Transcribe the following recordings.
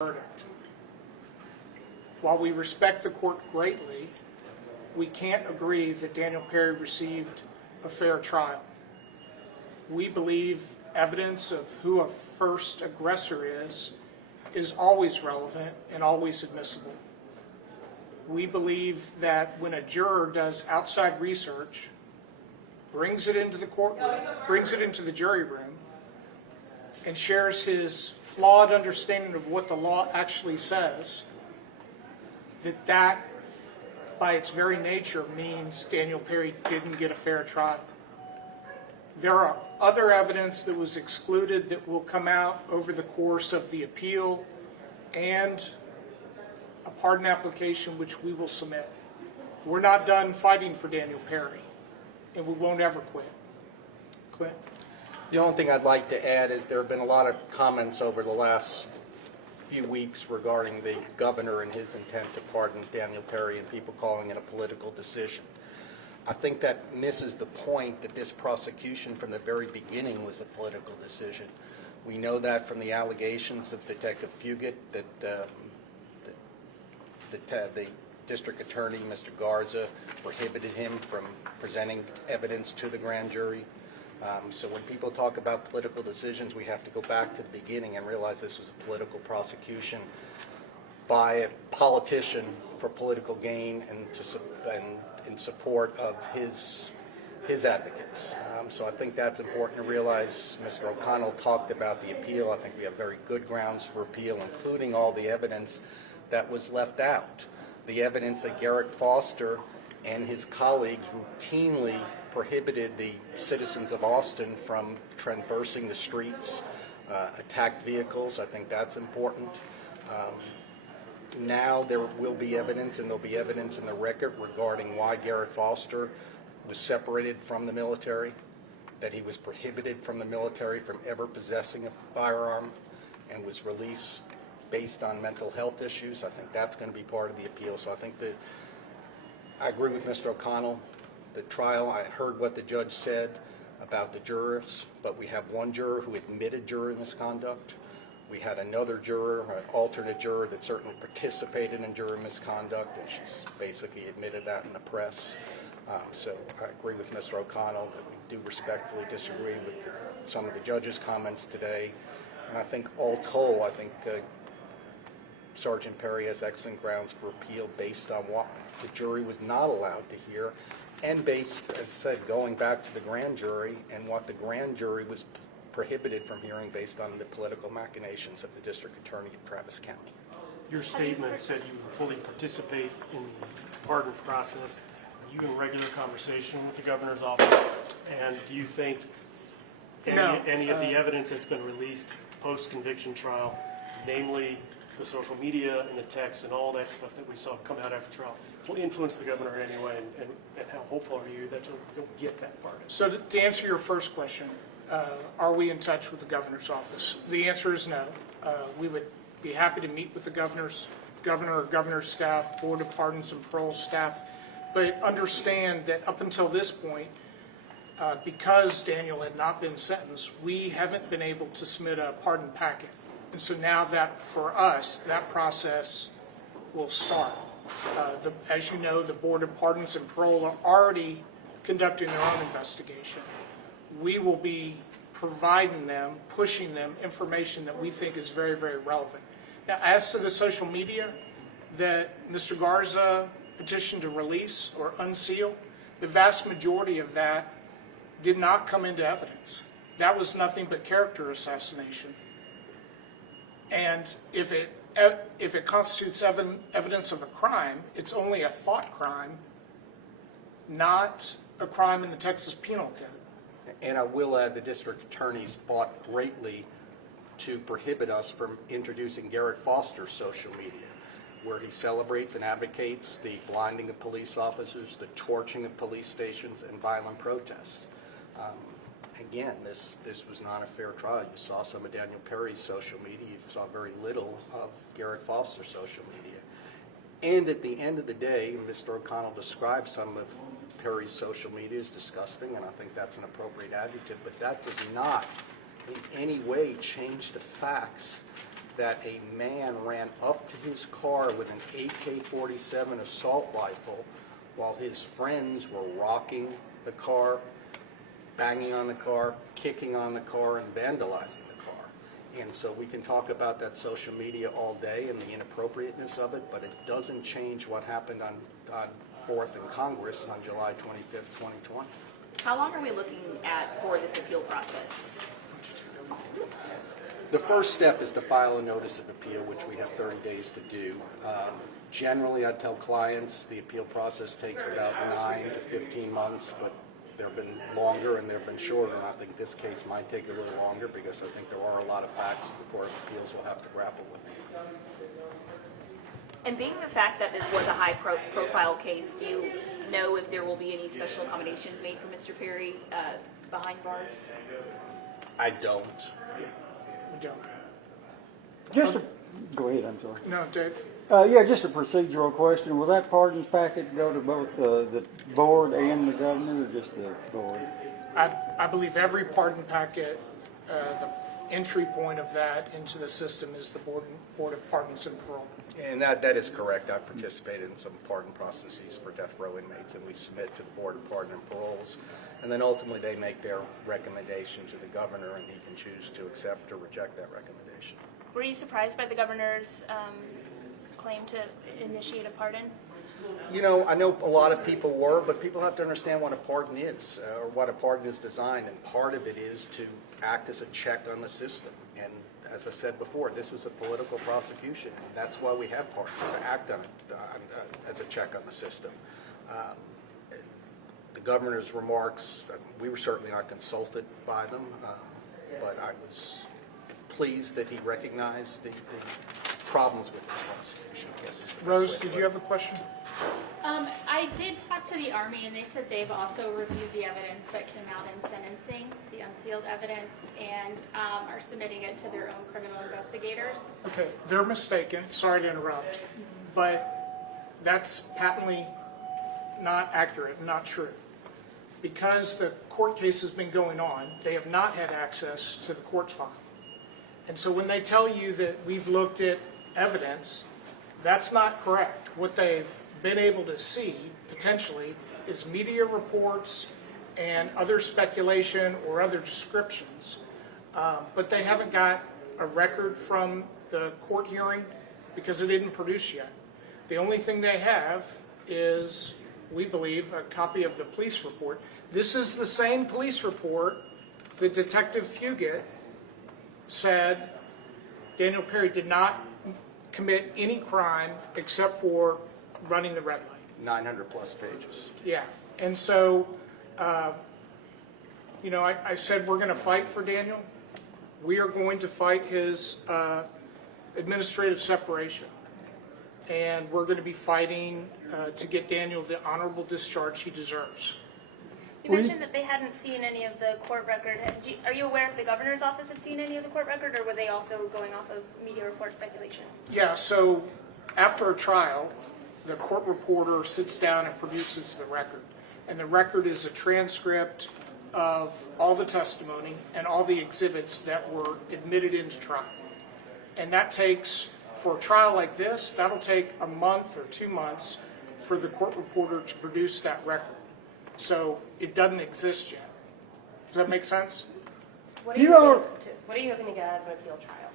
verdict. While we respect the court greatly, we can't agree that Daniel Perry received a fair trial. We believe evidence of who a first aggressor is always relevant and always admissible. We believe that when a juror does outside research, brings it into the courtroom, brings it into the jury room, and shares his flawed understanding of what the law actually says, that by its very nature means Daniel Perry didn't get a fair trial. There are other evidence that was excluded that will come out over the course of the appeal and a pardon application which we will submit. We're not done fighting for Daniel Perry, and we won't ever quit. Clint? The only thing I'd like to add is there have been a lot of comments over the last few weeks regarding the governor and his intent to pardon Daniel Perry and people calling it a political decision. I think that misses the point that this prosecution from the very beginning was a political decision. We know that from the allegations of Detective Fugit that the district attorney, Mr. Garza, prohibited him from presenting evidence to the grand jury. So when people talk about political decisions, we have to go back to the beginning and realize this was a political prosecution by a politician for political gain and in support of his advocates. So I think that's important to realize. Mr. O'Connell talked about the appeal. I think we have very good grounds for appeal, including all the evidence that was left out. The evidence that Garrett Foster and his colleagues routinely prohibited the citizens of Austin from traversing the streets, attacked vehicles. I think that's important. Now there will be evidence, and there'll be evidence in the record regarding why Garrett Foster was separated from the military, that he was prohibited from the military from ever possessing a firearm, and was released based on mental health issues. I think that's going to be part of the appeal. So I think that I agree with Mr. O'Connell. The trial, I heard what the judge said about the jurors, but we have one juror who admitted juror misconduct. We had another juror, an alternate juror, that certainly participated in juror misconduct, and she's basically admitted that in the press. So I agree with Mr. O'Connell that we do respectfully disagree with some of the judge's comments today. And I think all told, I think Sergeant Perry has excellent grounds for appeal based on what the jury was not allowed to hear, and based, as I said, going back to the grand jury and what the grand jury was prohibited from hearing based on the political machinations of the district attorney in Travis County. Your statement said you fully participate in the pardon process. Are you in regular conversation with the governor's office? And do you think any of the evidence that's been released post-conviction trial, namely the social media and the text and all that stuff that we saw come out after trial, will influence the governor in any way, and how hopeful are you that you'll get that pardon? So to answer your first question, are we in touch with the governor's office? The answer is no. We would be happy to meet with the governor or governor's staff, Board of Pardons and Parole staff, but understand that up until this point, because Daniel had not been sentenced, we haven't been able to submit a pardon packet. And so now that, for us, that process will start. As you know, the Board of Pardons and Parole are already conducting their own investigation. We will be providing them, pushing them information that we think is very, very relevant. Now, as to the social media that Mr. Garza petitioned to release or unseal, the vast majority of that did not come into evidence. That was nothing but character assassination. And if it constitutes evidence of a crime, it's only a thought crime, not a crime in the Texas Penal Code. And I will add, the district attorneys fought greatly to prohibit us from introducing Garrett Foster's social media, where he celebrates and advocates the blinding of police officers, the torching of police stations, and violent protests. Again, this was not a fair trial. You saw some of Daniel Perry's social media. You saw very little of Garrett Foster's social media. And at the end of the day, Mr. O'Connell described some of Perry's social media as disgusting, and I think that's an appropriate adjective, but that does not in any way change the facts that a man ran up to his car with an AK-47 assault rifle while his friends were rocking the car, banging on the car, kicking on the car, and vandalizing the car. And so we can talk about that social media all day and the inappropriateness of it, but it doesn't change what happened on 4th in Congress on July 25th, 2020. How long are we looking at for this appeal process? The first step is to file a notice of appeal, which we have 30 days to do. Generally, I tell clients the appeal process takes about 9 to 15 months, but there have been longer and there have been shorter, and I think this case might take a little longer because I think there are a lot of facts the Court of Appeals will have to grapple with. And being the fact that this was a high-profile case, do you know if there will be any special accommodations made for Mr. Perry behind bars? I don't. We don't. Go ahead, I'm sorry. No, Dave? Yeah, just a procedural question. Will that pardons packet go to both the board and the governor, or just the board? I believe every pardon packet, the entry point of that into the system is the Board of Pardons and Parole. And that is correct. I've participated in some pardon processes for death row inmates, and we submit to the Board of Pardon and Paroles. And then ultimately they make their recommendation to the governor, and he can choose to accept or reject that recommendation. Were you surprised by the governor's claim to initiate a pardon? You know, I know a lot of people were, but people have to understand what a pardon is, or what a pardon is designed, and part of it is to act as a check on the system. And as I said before, this was a political prosecution, and that's why we have pardons, to act on it as a check on the system. The governor's remarks, we were certainly not consulted by them, but I was pleased that he recognized the problems with this prosecution, I guess is the best Rose, way to did put you it. have a question? I did talk to the Army, and they said they've also reviewed the evidence that came out in sentencing, the unsealed evidence, and are submitting it to their own criminal investigators. Okay, they're mistaken. Sorry to interrupt, but that's patently not accurate, not true. Because the court case has been going on, they have not had access to the court file. And so when they tell you that we've looked at evidence, that's not correct. What they've been able to see, potentially, is media reports and other speculation or other descriptions. But they haven't got a record from the court hearing because it didn't produce yet. The only thing they have is, we believe, a copy of the police report. This is the same police report that Detective Fugit said Daniel Perry did not commit any crime except for running the red light. 900 plus pages. Yeah, and so, you know, I said we're going to fight for Daniel. We are going to fight his administrative separation. And we're going to be fighting to get Daniel the honorable discharge he deserves. You mentioned that they hadn't seen any of the court record. Are you aware if the governor's office had seen any of the court record, or were they also going off of media report speculation? Yeah, so after a trial, the court reporter sits down and produces the record. And the record is a transcript of all the testimony and all the exhibits that were admitted into trial. And that takes, for a trial like this, that'll take a month or 2 months for the court reporter to produce that record. So it doesn't exist yet. Does that make sense? What are you hoping to get out of an appeal trial?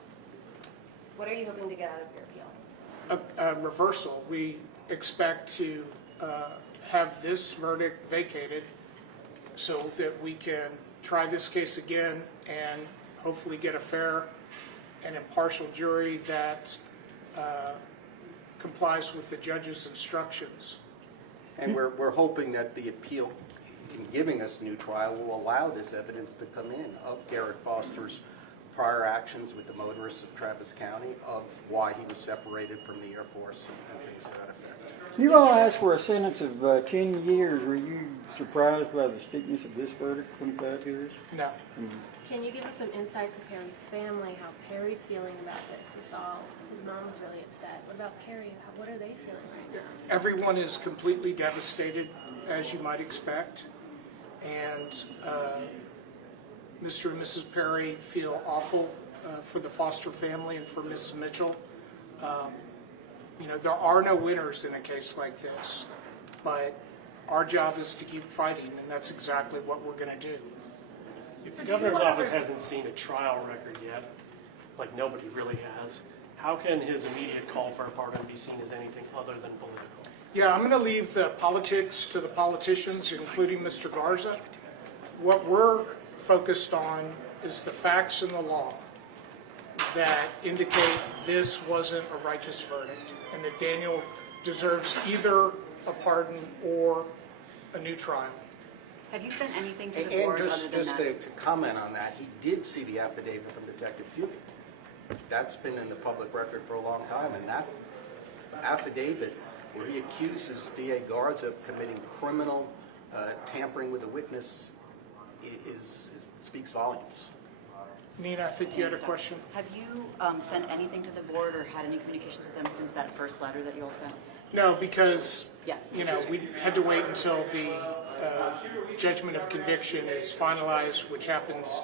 What are you hoping to get out of your appeal? A reversal. We expect to have this verdict vacated so that we can try this case again and hopefully get a fair and impartial jury that complies with the judge's instructions. And we're hoping that the appeal, in giving us new trial, will allow this evidence to come in of Garrett Foster's prior actions with the motorists of Travis County, of why he was separated from the Air Force, and things to that effect. You all asked for a sentence of 10 years. Were you surprised by the steepness of this verdict, 25 years? No. Can you give us some insight to Perry's family, how Perry's feeling about this? We saw his mom was really upset. What about Perry? What are they feeling right now? Everyone is completely devastated, as you might expect. And Mr. and Mrs. Perry feel awful for the Foster family and for Mrs. Mitchell. You know, there are no winners in a case like this, but our job is to keep fighting, and that's exactly what we're going to do. If the governor's office hasn't seen a trial record yet, like nobody really has, how can his immediate call for a pardon be seen as anything other than political? Yeah, I'm going to leave the politics to the politicians, including Mr. Garza. What we're focused on is the facts in the law that indicate this wasn't a righteous verdict and that Daniel deserves either a pardon or a new trial. Have you sent anything to the And board other just than to that? comment on that, he did see the affidavit from Detective Fury. That's been in the public record for a long time, and that affidavit where he accuses D.A. Garza of committing criminal tampering with a witness speaks volumes. Nina, I think you had a question. Have you sent anything to the board or had any communications with them since that first letter that you all sent? No, because, Yeah. you know, we had to wait until the judgment of conviction is finalized, which happens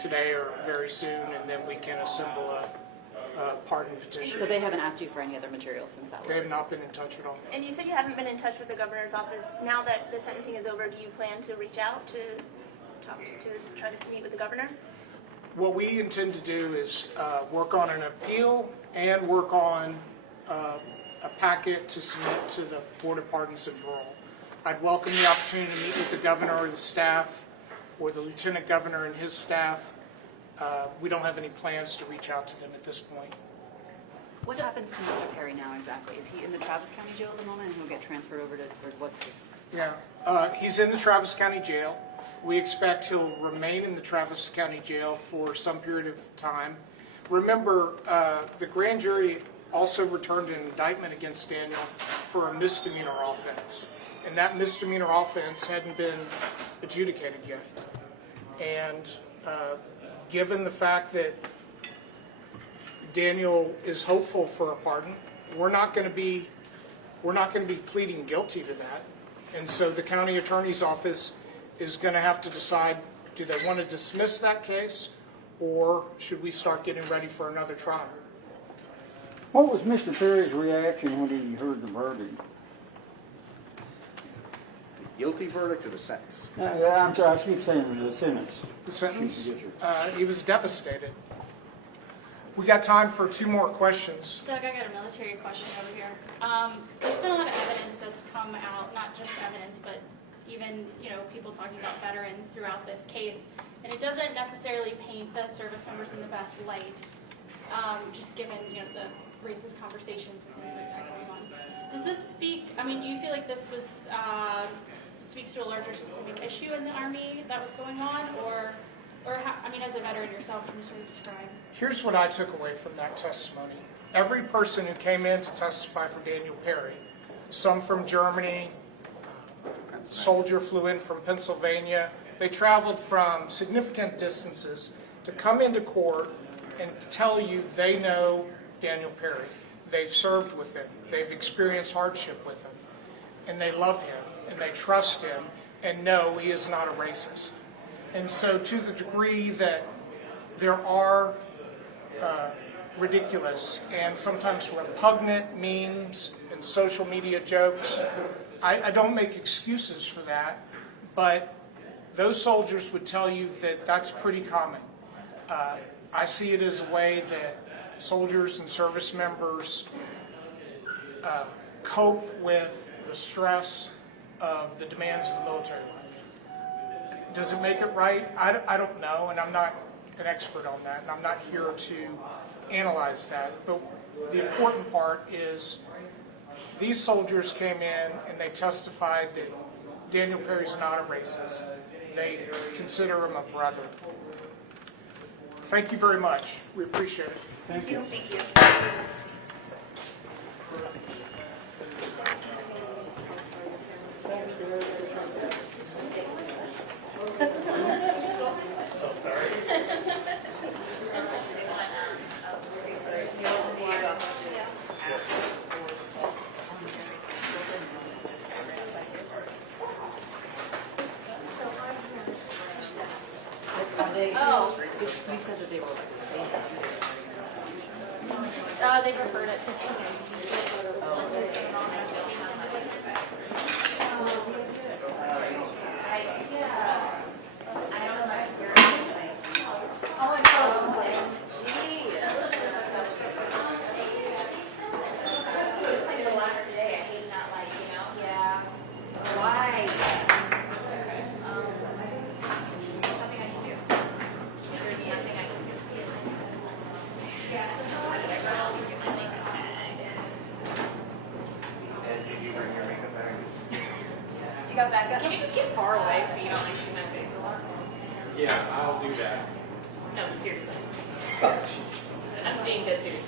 today or very soon, and then we can assemble a pardon So petition. they haven't asked you for any other material since that They letter? have not been in touch at all. And you said you haven't been in touch with the governor's office. Now that the sentencing is over, do you plan to reach out to try to meet with the governor? What we intend to do is work on an appeal and work on a packet to submit to the Board of Pardons and Parole. I'd welcome the opportunity to meet with the governor or the staff or the lieutenant governor and his staff. We don't have any plans to reach out to them at this point. What happens to Mr. Perry now exactly? Is he in the Travis County Jail at the moment and he'll get transferred over to, or what's his? Yeah, he's in the Travis County Jail. We expect he'll remain in the Travis County Jail for some period of time. Remember, the grand jury also returned an indictment against Daniel for a misdemeanor offense. And that misdemeanor offense hadn't been adjudicated yet. And given the fact that Daniel is hopeful for a pardon, we're not going to be pleading guilty to that. And so the county attorney's office is going to have to decide, do they want to dismiss that case, or should we start getting ready for another trial? What was Mr. Perry's reaction when he heard the verdict? The guilty verdict or the sentence? Yeah, I'm sorry, I keep saying the sentence. The sentence? He was devastated. We got time for 2 more questions. Doug, I got a military question over here. There's been a lot of evidence that's come out, not just evidence, but even, you know, people talking about veterans throughout this case, and it doesn't necessarily paint the service members in the best light, just given, you know, the racist conversations and things like that going on. Does this speak, I mean, do you feel like this was, speaks to a larger systemic issue in the Army that was going on, or how, I mean, as a veteran yourself, can you sort of describe? Here's what I took away from that testimony. Every person who came in to testify for Daniel Perry, some from Germany, soldier flew in from Pennsylvania. They traveled from significant distances to come into court and tell you they know Daniel Perry. They've served with him. They've experienced hardship with him. And they love him, and they trust him, and know he is not a racist. And so to the degree that there are ridiculous and sometimes repugnant memes and social media jokes, I don't make excuses for that, but those soldiers would tell you that that's pretty common. I see it as a way that soldiers and service members cope with the stress of the demands of the military life. Does it make it right? I don't know, and I'm not an expert on that, and I'm not here to analyze that. But the important part is these soldiers came in and they testified that Daniel Perry's not a racist. They consider him a brother. Thank you very much. We appreciate it. Thank you. Thank you. Are they? Oh. You said that they were like, they had They referred it to You got back up. Can you just get far away so you don't like see my face a lot? Yeah, I'll do that. No, seriously. I'm being dead serious.